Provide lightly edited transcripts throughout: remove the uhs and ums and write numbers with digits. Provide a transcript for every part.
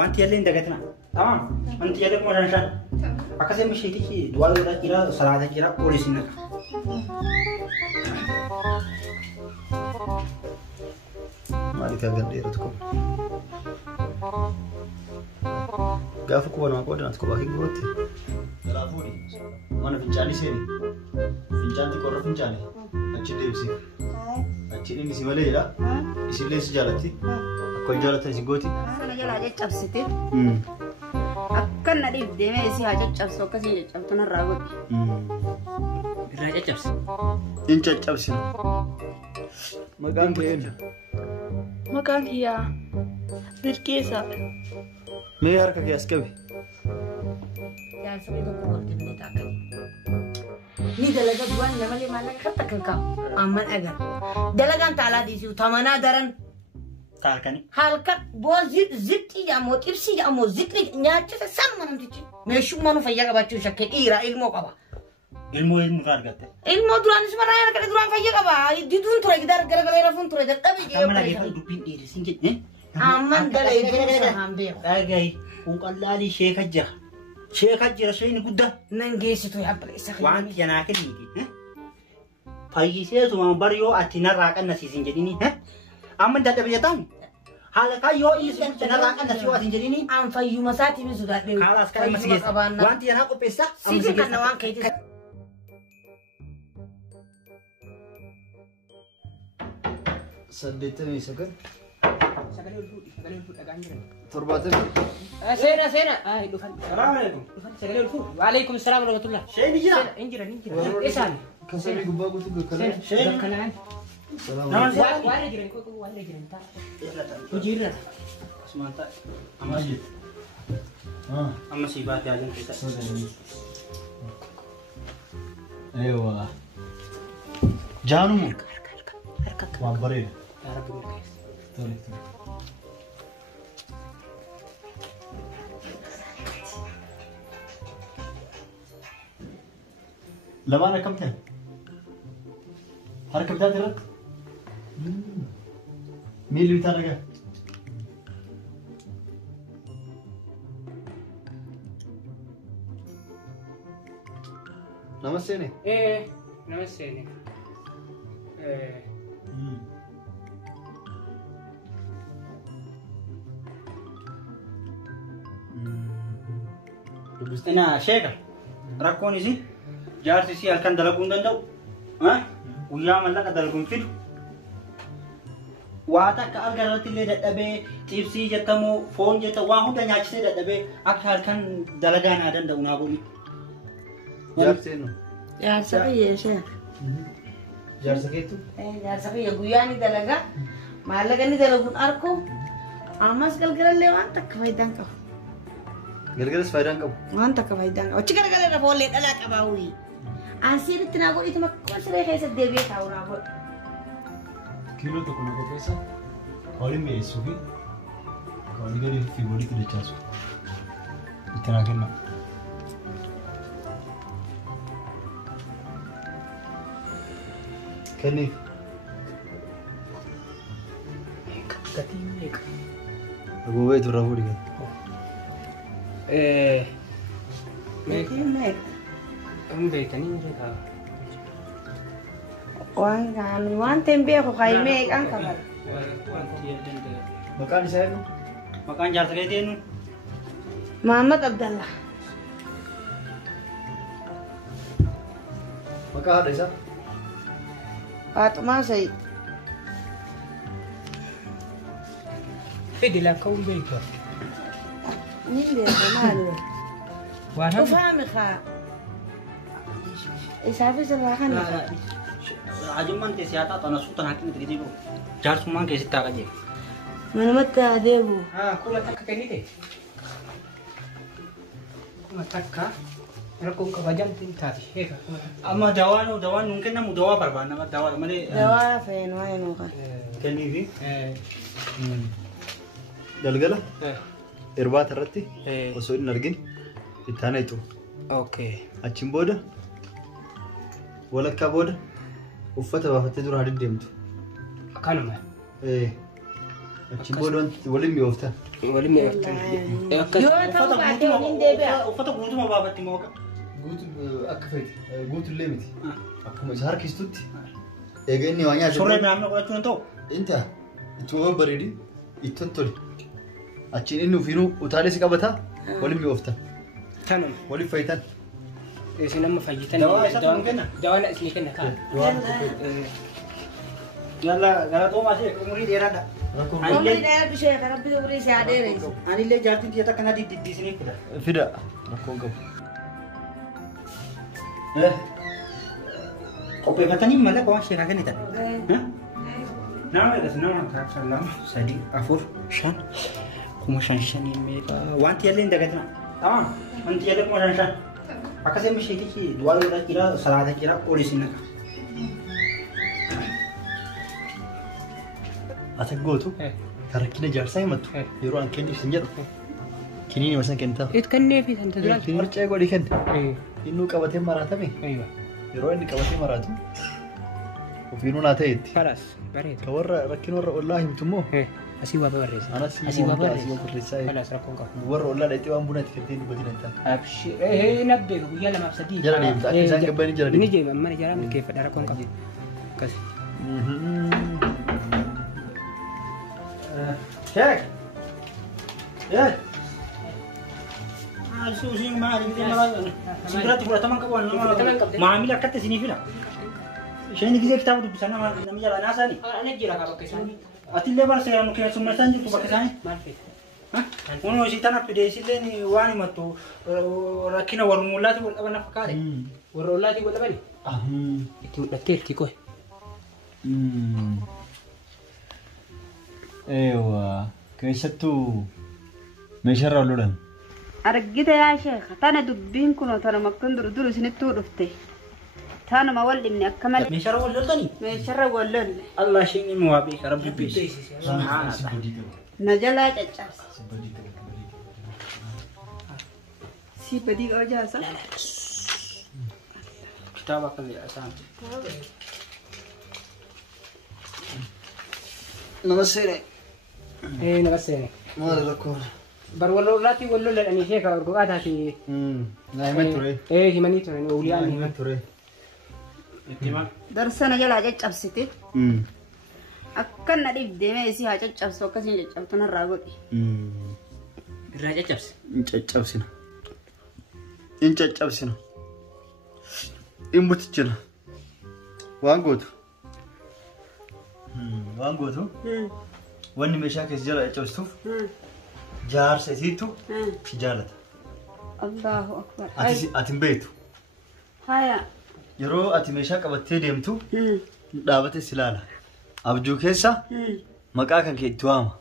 وانت يلي انت قتنا تمام انت يلك مرشان اكاسي مشي تيجي دوال ولا كيرا صلاه كيرا بوليسنا مالك قديرتكم قافكم وانا اقول انا تكون باكي قوتي تلافوني وانا فنجاني سيني فنجانتي كره فنجاني اجي ديبسي اجي ني سيمالي لا يسي ليس جالتي اكو جالتي سيغوتي انا جلا جابستي اكن ديب ديمي سي حاجه جابسو كسي جابتنا راغوت راجع جابس انت جابسي مكان كين مكان هي بركيسة ما يحركك يا اسكبي يا سبي تو كول كني تاكل ني دلغا دوان نملي مالك خطك كا امن اجر دلغان تعالى دي سو تمنا درن كالكني halka bozit zitti ya mo tipsi ya mo zikri nyaati san manam tichi me shumanu fayyaga bachu shakke ira ilmo qaba ilmo fargate ilmo duran ismara yana kale duran fayyaga ba didun ture gidar gara rafun ture da tabi je kamala ge fal dupin diri sinje amman dala idu hambe dagay kun qallali sheekha jira shayni gudda nangesi to ya bale sa wanti yana kadi fayyise to man bariyo atina raqan nasisin jedini amman da tabiatan halaka yo isin tana raqan nasi watin jedini am fayyu masati bisu da de khalas kai masige wanti yana ko pesa sidi kan wan kai سديتني سكن sagale ulfu daga anjira ترباتك سينا دفن السلام عليكم دفن sagale ulfu wa alaikum assalam wa rahmatullah shay ni jira injira esan كسري قباقو تقول كلام shay kanan السلام naman عليكم siya wala jiran ko wala jiran ta ujira semanta amasi amasi baati ajan kita ايوه جانو وعبرين ya rabbi mukais طيب لما انا كم كان حركه بدات الرد مين اللي بتاعنا نمسيني namaste انا شيخ ركوني سي جارتي سي الكن دلقون دندو ها ويا ملك دلقون فيدو واتك الغرت اللي ددبه تيبسي جتمو فون جت واهو دنياچسي ددبه اكل كان دلغانا دندو نابوني جارتينو ya sabi ya sheikh جارسكيتو ya sabi ya guyani dalaga malaga ni dalagun arko amas galgal lewan tak faidan ka قلقلس فايدان كم wanta ka faidan o chikar gale ra bolle dala ka bawi asir tinago ituma ko sere khaysa debiya taura go كيلو تكون كويسة قولي مي سوفي قولي قولي في بولي كده تشاسو يتناكلنا كنيف كتيمك أبو بيت الرافوري كده mek ام بيتني جدا wan tembe ko kay mek ang kabar مكان ساينو مكان جارتك دينو Muhammad Abdullah مكان هذا إيش Fatuma Said فيدي لا كون بيتو ni be malo وانا ufahami kha isafi sabahan عجمان تسياتا تنسوتن حكيم تجيبو جار سمان كيسي تاجي manamata debu كل تك كنيتي كل تك ركون كبجان تنتاتي هيك اما دوان ممكن نمو دوا بربانا ما دوا مالي dawa fen wa no ka كنيفي قلقلة إرباط الرتي وسوين نرجين الثانيتو اوكي أتشين بودا ولا كابودا وفتة بفتة دور هادي ديمتو كانوا إيه Achi boodon waliin mi'ooftan. Waliin mi'ooftan. Yoo ta'u baatee waliin deebi'a. Uffata guutuma baafatti moo Guutu akka feeti. Guutullee miti. Akkuma isa harkistutti. Egaa inni waa nyaatu. surree naamna godhachuu hin ta'u. Inta ittoo bareedi ittoo toli. Achiin inni ufiinuu utaalee si qabata waliin mi'ooftan. Kanuma. Waliin fayyitan. Isin amma fayyitan. Dawaa isa kun kenna. Dawaan isin kenna kaan. Yalla galatoomaa ta'e umurii dheeraadha. Umrii dheeraa bishee kan rabbi umrii isaa dheereessu. Anillee jaartiin tiyya takka na diddiisanii fida. Fida. Rakkoo qabu. Qopheeffatanii malee waan sheekaa kennitan. Nama jedhas nama kaaksa lama sadii afur shan kuma shanii meeqa wanti yallee hin dagatina. Wanti yallee kuma shan. Akkasii misheetichi du'aa yoo jira salaata jira poolisiin naqa. Ati gootu rakkina jaarsaa himattu yeroo an kenniif sin jedhu kiniini masan kennitaa. It kannee fi santa duraa. Marcee godhi kenna. Innuu qabatee maraatame yeroo inni qabatee maraatu ofiinuu naa ta'etti. Karas bareeda. Ka warra rakkina warra ollaa himtu immoo asii waa barreessa. asii waa barreessaa. Kalas rakkoon qabu. Warra ollaa dhaqxee waan buna itti kennitee dubbatiin hin taane. Abshii nabbee guyyaa lamaaf sadii. Jala deemta akka isaan gabbanii jala Inni deemta. jeema mana jaraa milkeeffadha rakkoon qabu. Akkas. Sheek! Yee! Suusiin maali sibiratti fudhataman qabu maamila akkatti isinii fida. Isheen gisee kitaaba dubbisan namni jala naasaani. Ana jira kaa bakka isaanii. Atillee barseera nu keessummeessan jirtu bakka isaanii. Maal feeta? Kunoo isii tana fideessilleen waan himattu rakkina warra mullaatii wal qaban fakkaate. Warra ollaatii godha bari. Itti hudhatteetti qoe. Eewa keessattuu meeshaarraa ol lolan. Argite yaa sheekha tana dubbiin kun tana makkan duru isinitti dhufte tanuma wal dhimne akka malee Meeshaa wal loltanii? meesharra wal lolle Allah isheen inni waa beeka rabbi beeka. na jalaa caccabsa si badii qaba jaasa Kitaaba akka isaan. Namaste. Nama seene. Maali rakkoo? Bar warra ollaatii wal lolanii sheeka urgoqaataa fi. Naa himatti ture. Himanii ture Naa uliyaan. himatti ture. Itti maa? darsana jalaa caccabsite akka na dhiif deemee isii haa caccabsu akkasiin caccabtu narraa godhi Irraa caccabse. In caccabsina. In caccabsina. In butichina. Waan gootu. Waan gootu. Wanni meeshaa keessa jala caccabstuuf jaarsa isiitu si jaalata. Allahu akbar Ati hin beektu. haya Yeroo ati meeshaa qabattee deemtu dhaabate si ilaala. Abjuu keessa maqaa kan kee itti waama.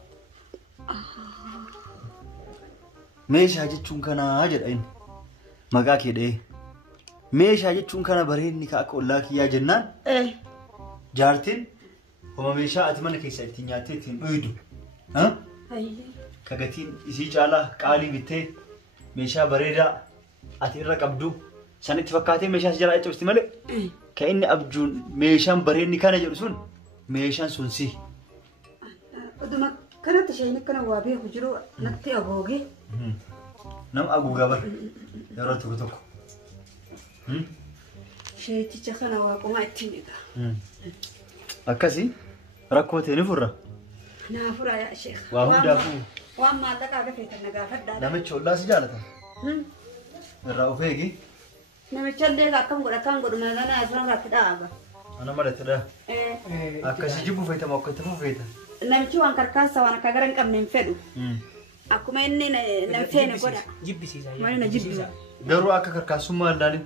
Meeshaa jechuun kanaa jedha inni. Maqaa kee dha'ee. Meeshaa jechuun kana bareedni ka akka ollaa kiyyaa jennaan jaartiin homa meeshaa ati mana keessa ittiin nyaattee ittiin dhuydu. Ka gatiin isii caalaa qaalii bittee meeshaa bareedaa ati irra qabdu sanitti fakkaatee meeshaa si jalaa caccabsti malee ka inni abjuun meeshaan bareedni kana jedhu sun meeshaan sun si. oduma kanatti isheen akkana waa beeku jiru natti agoogee Nama aguugaa bara yeroo tokko tokko. sheeticha kana waaqumaa ittiin egaa Akkasii rakkoo ta'e ni furra. naa furaa yaa sheekha Waa hundaafuu waan maallaqaa gafeetan na gaafadhaa namicha ollaa si jaalata. Irraa of eegi. namicha illee akkam godhu mana asirraa irratti dhaaba Ana malatidha. Akkasii jibbu feetama akka itti fufeeta. namichi waan karkaasa waan akka gara hin qabne hin fedhu akkuma inni nam feene godha Jibbisiisa. malee na jibbu Garuu akka karkaasummaa ilaalin.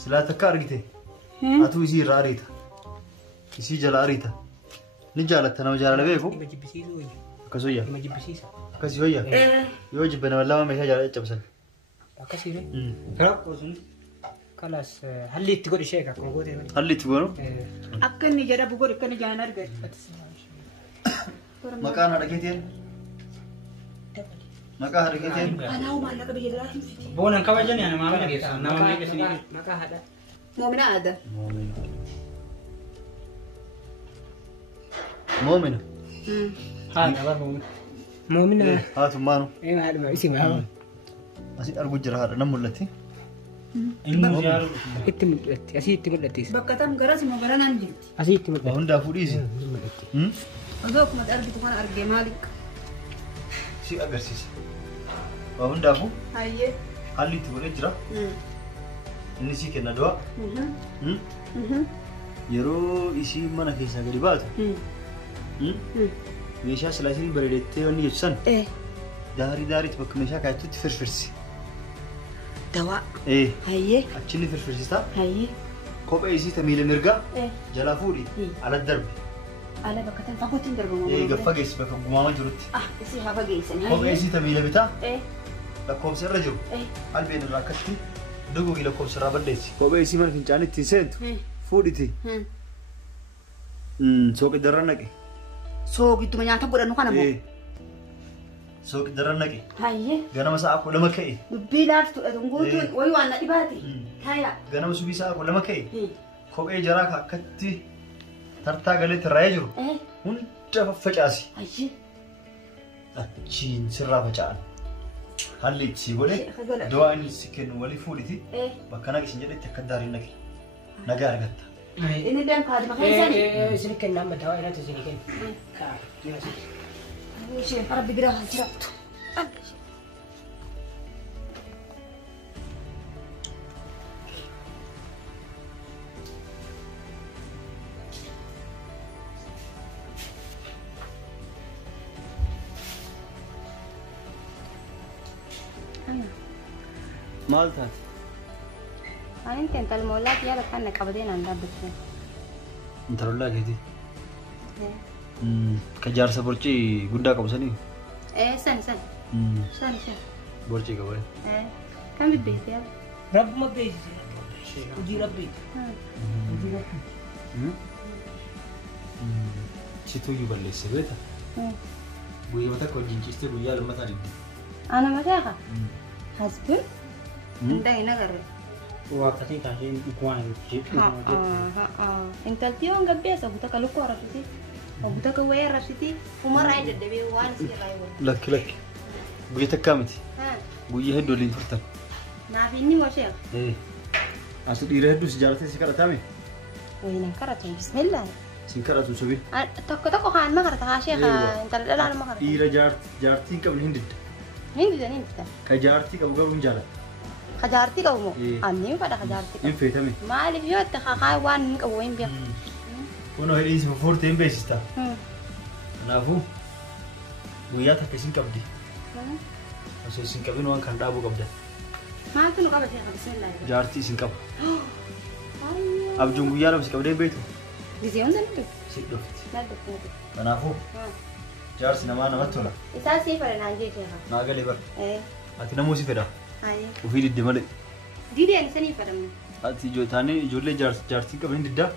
Silaa takka argite. Atuu isii irraa ariita. Isii jala ariita. Ni jaalatta nama jaalala beeku. Dhimma jibbisiisuu wayya. Akkas hoyya. Dhimma jibbisiisa. Akkasii hoyya. Yoo jibbe nama lama meeshaa jala caccabsan. Akkasii ree. Rakkoo sun. Kalas halli itti godhi sheeka akkuma gootee malee. Halli itti goonu. akka inni jedhabu godhu akka inni jaan argatu Maqaan haadha keetiin. Maqaa haadha keetiin. anaa maallaqa biyya daraatiin fiti Boonan kabajanii ana maamila keessaa nama meeqa isinii jiru. Maqaa haadha. moomina aadaa مؤمنة هذا مؤمن هاتوا مانو ايه هذا اسمه أسي أرجو جرها نمو التي إنه زيارة اتملت أسي اتملت بكتم جرس ما جرنا نجد أسي اتملت وهون دافور إيزي أذوق ما تأرجي تكون أرجي مالك سي أجرسيس وهون دافو هاي هالي تقول إجرا إني سي كنا دوا يرو إيشي ما نكيس أقربات ميشا سلاسل بردتة وني يجسن إيه داري تبقى ميشا كايتو تفرفرسي دواء إيه هاي أتشيني فرفرسيستا هاي كوب إيشي تميل مرقا إيه جلافوري إيه. على الدرب أنا بكتم فقط تندر إيه قفقيس بك قمامة جرت إسي هذا جيسن كوب إيشي تميل بتا إيه لكوب سر رجو إيه البين الراكتي دقو إلى كوب سر بديسي كوب إيشي من فنجاني تنسنت فوديتي سوق الدرنك سوق itu menyata bukan nukan amo. سوق الدرنك Haye. Gana masa aku lama kai. Bilar tu tunggu tu, woi wana ibati. Kaya. Gana masu bisa aku lama kai. Kok jara ka katti tarta gale tarayu. Hunda facasi. Haye. Chin sirra facaan. Halli ci gole. Doa ni siken wali fuditi. Bakana ki sinjade takadari naki. Naga argatta. Ini dan kadi makanya إيه سلك النام بتاعه أنا تسلكين كار يا شيء ربي قراها جربت. مالتها أنت المولات يا لك أنك أبدين عند ربك. انت ولا كذي كجار سبورتي غندا كبسني سن بورتي كباي كم بالبيت يا رب ما بيجي ودي ربي شتو يبلش سبيتا بوي متى كوجين تشتي بويا لما تاريخ أنا ما جاها حسب ده هنا غير وقتي كاشين إخوان جيب أنت اليوم قبيس أبو تك لوكو رفيتي أبو تك وين رفيتي ومرة عند الدبي وان سير رايو لك بوي تكامتي بوي هدو لين فرتن نافيني وشيخ إيه أصل يرهدو سجارتي سكرة تامي وين كرتين بسم الله سكرة تسوي تك خان ما كرت شيخ أنت لا ما كرت إيرا جارتي قبل هندد هندد كجارتي قبل قبل جالت خجارتي كومو أني وكذا خجارتي إن في تامي ما علي فيها تخاخاي وان كوين بيا ونو هيريز بفور تيم بيستا نافو ويا تكسين كبدي أصل سين كبدي نوان كان دابو كبده ما تنو كبد شيخ بسم الله جارتي سين كب أب جونغو يارم سين كبدي بيتو بيزيون ده نتو سين دوفت نتو نافو جارس نما نمتولا إساسي فرنا نجي شيخ ناقل يبر أتنا موسي فدا أيه وفي الدمالي ديدي أنا سني فرنا أتي جو ثاني جولة جارتي كبدي ددا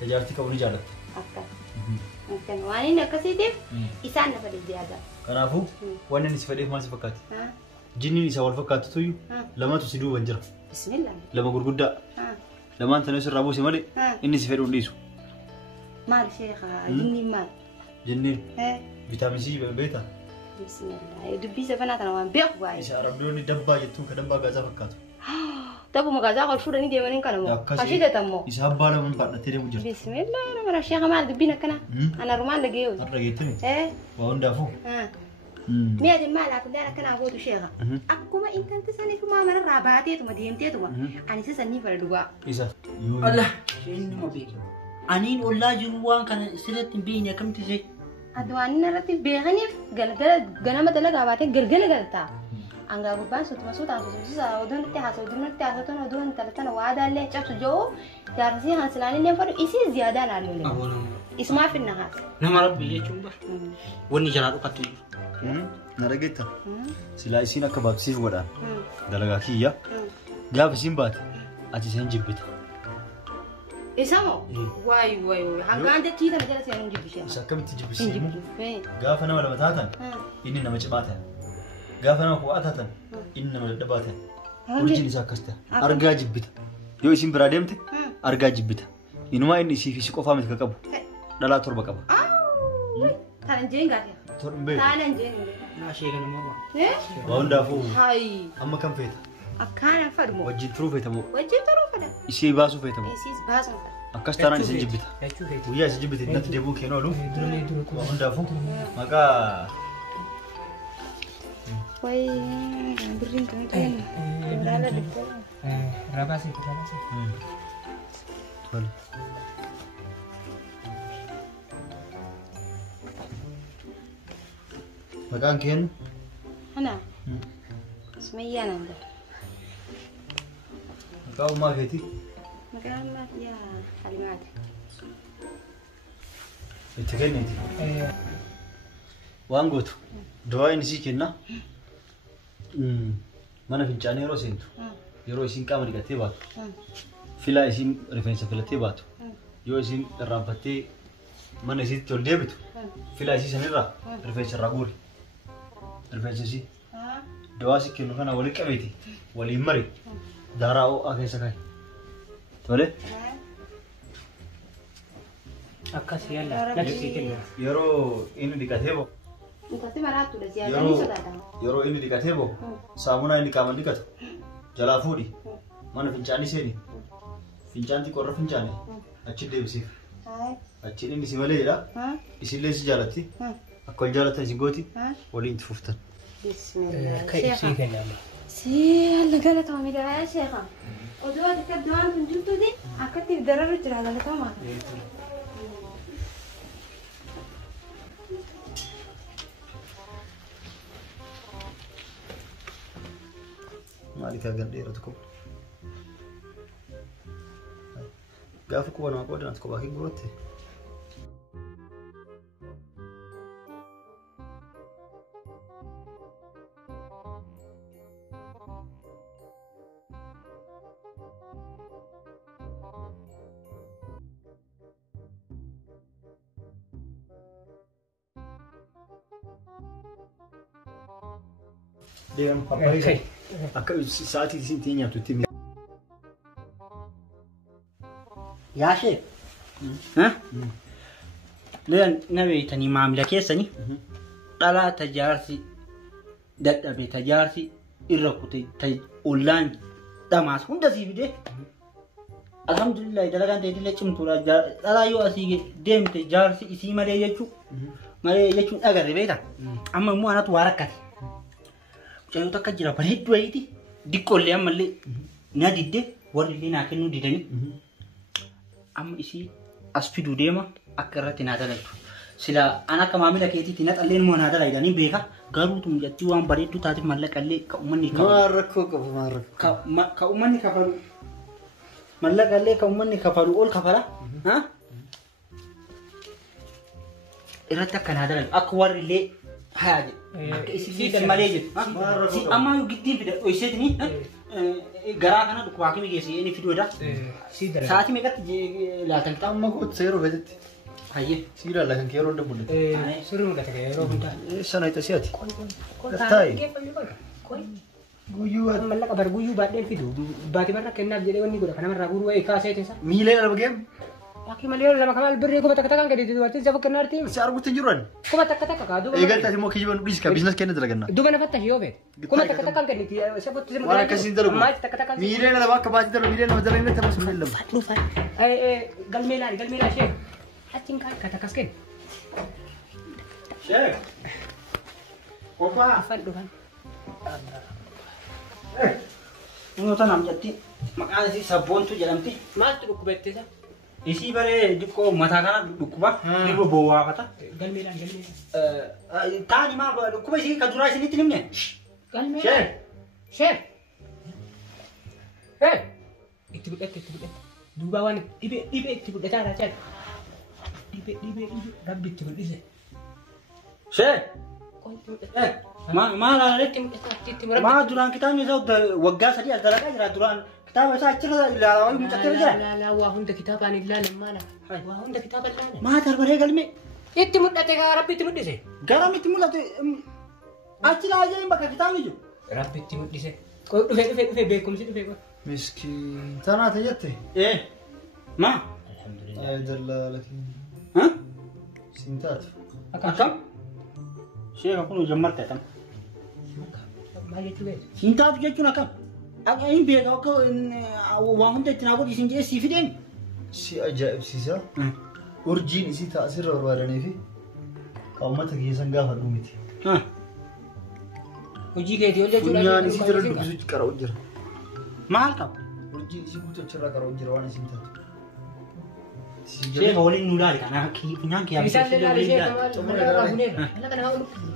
سجارتي كبدي جالت أكتر ممكن واني نكسيتي إسان نفرد زيادة كنافو وانا نسفديه ما سفكات جنين يسوى الفكات تويو لما تسيدو بنجر بسم الله لما غرغدا لما انت نسر رابو سمالي اني سفدو ديسو مال شيخ جني مال جنين فيتامين سي بالبيتا بسم الله دبي سفنا تنوان بيق واي إيش عربيوني دبا جتو كدبا غازا فكاتو تبو مغازا قال فورني دي منين كانوا كاشيده تمو إيش هبالا من بعد تيري مجر بسم الله انا مرا شيخ مال دبينا كنا انا رومان لقيو رجيتني وون دافو ميا دي مال اكو دانا كنا ابو شيخ اكو ما انت تسني كما مرا راباتي تو مدينتي تو اني سسني فردوا إيش الله شيء ما بيجي أنين والله جروان كان سرت بيني كم تسي أدوان نرتي بيغني غنا ما تلا غاباتي غرغل غلطا anga buban sut masut asu susa odun te haso odun te haso ton odun talatan wada le chap jo jarsi hanslani ne faru isi ziyada na lole isma fi nahas nama rabbi ye chumba woni jaradu katu نرجعتها سلا إسينا كباب سيف ودا دلقا كيا جاب سيمبات أتيسين جبتها إسمه واي هنقول ده كذا نجلس يعني نجيب شيء سكمل تجيب سيمو جاب أنا ولا متاتن إني نما جباتها جاب أنا قواتها إني نما دباتها ورجيني ساكسته أرجع جبتها يو إسيم برادمته أرجع جبتها إنما إني سيف سكوا فامت كقبو دلا تربة كقبو Tahan jeng gak ya? Torbe. Tahan jeng. Naa sheekan immoo. Waan daafuu Hai. amma kan feeta. Akkaan farmo. Wajjin turuu feetamoo. Wajjin turuu fada. Isii baasuu feetamoo. Isis baasan. Akkas taanaan isin jibbita. Jechuu feeti. Guyyaa isin jibbite natti deebuu kennuu oolu. Dura Waan daafuu maqaa Wai, birrin kan kan. Rala dikta. Rabaasi. tole. Maqaan keen Ana. Sumayya nanda. maqaa ummaa keetii Makan mat ya kalimat. itti kenneeti. Waan gootu dawaa inni sii kenna mana fincaanii yeroo seentu yeroo isiin qaama dhiqattee baatu filaa isiin rifeensa filattee baatu yoo isiin irraanfattee mana isiitti ol deebitu filaa isii sanirraa rifeensa irraa guuri rifeensa isii dawaa si kennu kana waliin qabeeti waliin mari daaraa ho'aa keessa kaa'i. Tole Akkas yalla. Natti kenna. yeroo inni dhiqatee ba'u Mukati maratu dah siapa ni sodara. yeroo inni dhiqatee ba'u saamunaa inni qaama dhiqatu jalaa fuudhi mana fincaanii seeni fincaan xiqqoo irra fincaane achi deebisiif Hai. achiin inni si malee jedha isillee si jaalatti akka wal jaalatan isin gooti waliin itti fuftan. Bismillah. Kai sii kenna. Si alla gala tahu mi dah ya Syekh. Odoa dekat doan tunjuk tu di. Akak tidak darah cerah gala tahu mah. Maaliif yaa gandheeratu qabu? Gaafa quba namaa qoodan ati kophaa kee gurratte. Deegan pappaayi akka sa'aatii isin ittiin nyaattu itti himi. Yaashee. Leen na beektanii maamila keessanii dhalaa tajaarsi dadhabe tajaarsi irra kute ollaan dhamaas hunda sii fidee alhamdulillah dalagaan ta'e illee cimtuudha dhalaa yoo asii deemte jaarsi isii malee jechuun agarre beekta amma immoo anatu waa rakkate mucayyoo takka jira bareedduu wayiiti diqqoollee ammallee na didde warri illee naa kennuu didanii amma isii as fiduu deema akka irratti naa dalagdu sila an akka maamila keetiitti na xalleen moo naa dalaydanii beeka garuu tumjattii waan bareedduu taatiif mallaqallee ka ummanni Maarrakkoo qabu maarrakkoo. ka ummanni kafalu mallaqallee ka ummanni kafalu ol kafala irratti akka naa dalagdu akka warri illee haa jedhu akka isin malee jedhu amma yoo giddiin fida dhoyseetini garaa kana dhukkuba hakimi geesse inni fiduudha sa'aatii meeqatti laatan ta'a Amma kootu seeroo feetetti. hayyee Si ilaalla kan kee yeroo adda mul'ate. sirrii mul'ata kee yeroo hundaa Sana itti si'ati. Taayi. Guyyuu ati. mallaqa bar guyyuu baadheen fidu baati barra kennaaf jedhee wanni godha kanamarraa guuruu wayii kaasee teessa Miilee dhala bageem. Aki malee lama kamal birree kuma takka takkaan gadi dubartii isa fakkanaa artii Si arguutti hin jiran. kuma takka takka kaa duuba Eegaltaati immoo kijiban dhugis ka biizinas kenna dalaganna. duuba na fattashi yoo feete kuma takka takkaan gadi isa fotti simu Waan akkasiin dalagu. ammaa takka takkaan Miilee dhala bakka baati dhala miilee nama dhala inni tapha sun lama. dhufa galmee laali shee achiin kaa akka takkas kenna Shee. Kophaa. afaan dhufan Nuti nam jetti maqaan isii sabboontu jedhamti. maaltu dhukkubeette isa Isii baree xiqqoo mataa kana dhukkuba dhibba bowwaafata. galmee laali Taani maa dhukkuba isii ka duraa isinitti himne. galmee Shee. shee itti budhette duuba waan dhibee itti budhetaa irraa caala dhibee rabbi itti budhise Shee. qolti budhete Maal haala itti budhete itti murabbe maa duraan kitaabni isaa waggaa sadii as dalagaa jira duraan kitaaba isaa achirra ilaalaa wayii mucattee jira. la waa hunda kitaabaan ilaalan maala waa hunda kitaaba ilaalan Maa darbaree galmee itti mudhate kaa rabbi itti mudhise garamitti mul'ate achi laajee bakka kitaabni jiru. rabbi itti mudhise dhufe beekumsi dhufe qoy Miskiin. Tanaate jette. Maa. alhamdulillah Dallaalati. Ha? Siin taatu. أكم شيء أكون جمرت أكم ما يجوز أنت أتوجه أكم أين بيجا أكو وهم تتناقض يسنجي سيفيدين Si ajaa'ib siisa. Urjiin isii taasirra barbaadanii fi qaamata keessan gaafa dhumiti. hojii keetii ol jechuudha Funyaan isii jira dubbisu qara'u jira. maal qabu Urjiin isii guutuu achirraa qara'u jira waan isin taatu. شيء هولين نولاري كنا كي فنان كي misaan ilaalee ishee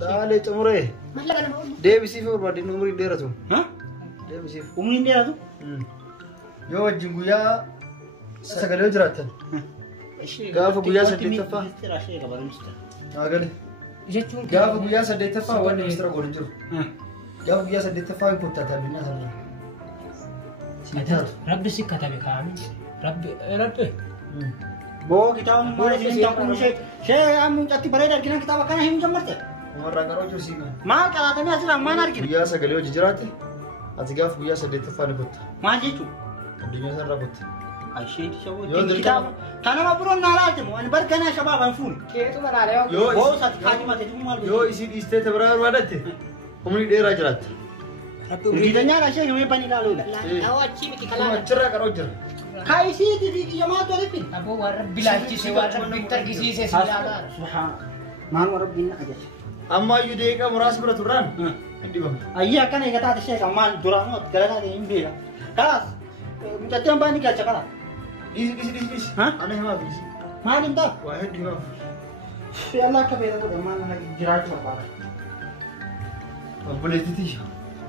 Laalee xumuree deebisiif barbaadeen umurii dheeratu. ها Deebisiif. ومين ده هذا Yoo wajjin guyyaa sagalee jiraatan. Gaafa guyyaa saddeettaffaa. Naagale. jechuun Gaafa guyyaa saddeettaffaa wanni ministeera godhu jiru. Gaafa guyyaa saddeettaffaa hin kuttaata addunyaa sana. rabbi si katabe kaa'ame rabbi بو كتاب ما يجي تقول شيء أم تأتي بريد أركينا كتاب كنا هم جمرته Umarraa qara'u jiru siima. ما كلامي أصلا ما نركين Guyyaa sagalee hojii jiraate ati gaafa guyyaa saddeettaffaa ni kutta. ما جيتو Addunyaa sanarraa kutta. أشيء تسوي يودر كتاب كان ما برون نالاتهم أنا بركنا شباب أنفون keetuma laalee Yoo بو isi- سات ما تجمع مال yoo isii dhiistee ta biraa barbaadatte umurii dheeraa jiraatta. Kita nyara sih yang pani lalu lah. awwa achi miti Kuma kalaana achirraa qara'u jira. Kai sih di jamaah tu ada pin. aboo waan rabbi laachise waan rabbi targisiise si ilaalaa Subhan. Malu Rabbina aja. Amma iyyuu deeqaa muraasa bira turraan hin dhibamtu. Ayah kan yang kata ada sih kamal durangot gara-gara ada imbi lah. Kas. Minta tiang bani kaca kalah. Dhiisi. Hah? Ana himaa dhiisi. Malu dah. Waa hedduu himaa. Ya Allah kabeh tu mana lagi jirat apa. Obboleettitii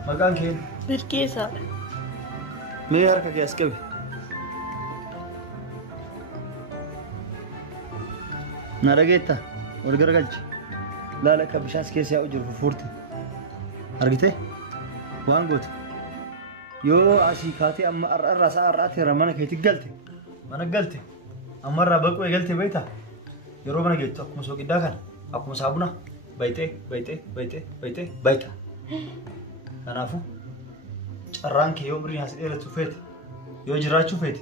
maqaan kee Birkeessa. mee harka kee as qabi. Na dhageetta wal garagalchi. Laala akka bishaan as keessa yaa'u jiru fufuurti. Argitee? Waan gootu. Yoo asii kaatee amma har'arraa sa'a har'aatti irra mana keetti galte. Mana galte. Amma irraa baquu eegalte beektaa? Yeroo mana geettu akkuma sooqiddaa kana akkuma saabuna bayta. Kanaafuu carraan kee yoo umriin as dheeratu feete yoo jiraachuu feete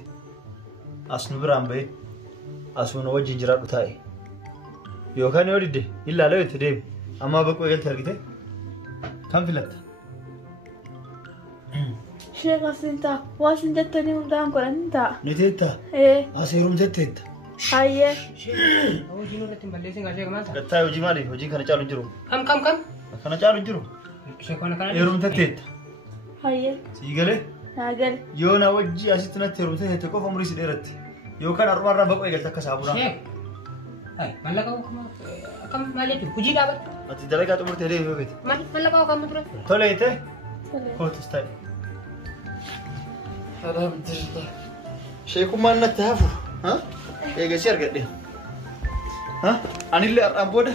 as nu biraan bahee asuu na wajjin jiraadhu taa'e. Yookaan yoo didde ilaalaa itti deemi. Ammaa baquu eegalte argite kan filatta. Sheekha sintaa waa sin jettanii hundaan godhan ta'a. Ni teettaa? As heerumteetteetta. Hayyee. hojii nurratti hin balleessin gaa sheeka maal ta'a Gattaa hojii maali? Hojiin kana caalu hin jiru. kam Kana caalu hin jiru. sheekona kana Heerumteetteetta. Hayyee. Sii galee Naa gali. yoo na wajjii asitti natti heerumteette qofa umurii si dheeratti. Yookaan har'umarraa baquu eegalte akka saabunaa. sheek mallaqa akkam maal jechuun hojii dhaabatu Ati dalagaa xumurtee deebi'uu feete. mallaqa akkam ture Tolee ta'e Tolee. kootus ta'e. Alhamdulillah. Sheekummaan natti hafu. Eega si argadhe. Anillee har'aan booda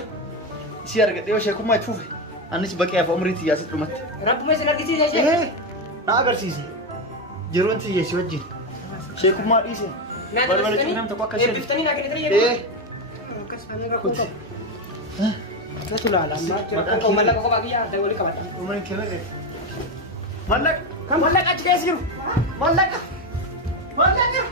si argadhe yoo sheekummaa itti fufe. Anis baqee hafa umriitti yaasitti dhumatti. rabbuma isin argisiise sheek Na agarsiise. Yeroon tiyyeessi wajjin. Sheekummaa dhiise. Balbala cimnaan tokko akka isheen. eebbiftanii naa kennitanii Eh. akkas kanneen rakkoo qabu Satu lah lama. mallaqa kophaa biyya adda walii qabadha Umriin kee meeqa? Mallaqa. kan mallaqa achi keessa jiru Mallaqa. Mallaqa.